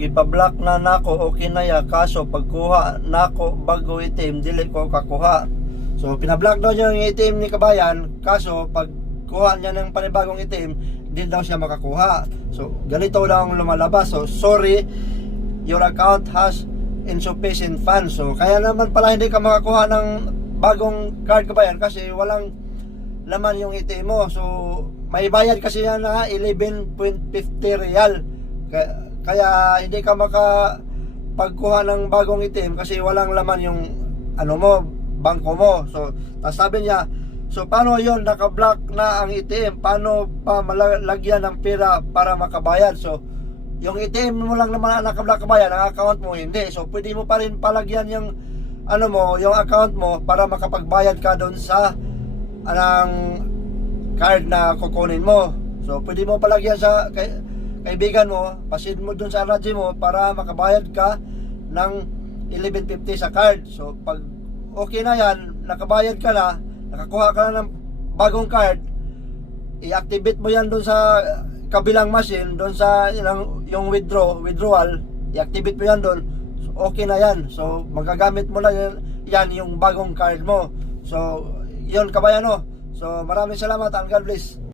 gipablock na nako, okay na ya, kaso pagkuha nako bago itim dili ko kakuha. So pinablock daw niya yung itim ni kabayan, kaso pagkuha niya ng panibagong itim din daw siya makakuha. So ganito lang lumalabas. So sorry, your account has insufficient funds. So kaya naman pala hindi ka makakuha ng bagong card kabayan kasi walang laman yung itim mo. So may bayad kasi yan na 11.50 real. Kaya hindi ka makapagkuha ng bagong itim kasi walang laman yung ano mo, bangko mo. So sabi niya, so paano yon, nakablock na ang itim, paano pa malagyan ng pera para makabayad? So yung itim mo lang naman nakablock kabayan, ang account mo hindi. So pwede mo pa rin palagyan yung ano mo, yung account mo para makapagbayad ka doon sa anong card na kukunin mo. So pwede mo palagyan sa kaibigan mo, pasid mo doon sa RG mo para makabayad ka ng 11.50 sa card. So pag okay na yan, nakabayad ka na, nakakuha ka na ng bagong card, i-activate mo yan doon sa kabilang machine, doon sa yung withdrawal, i-activate mo yan doon. So, okay na yan. So magagamit mo na yan yung bagong card mo. So yun kabayan, no? So maraming salamat and God bless.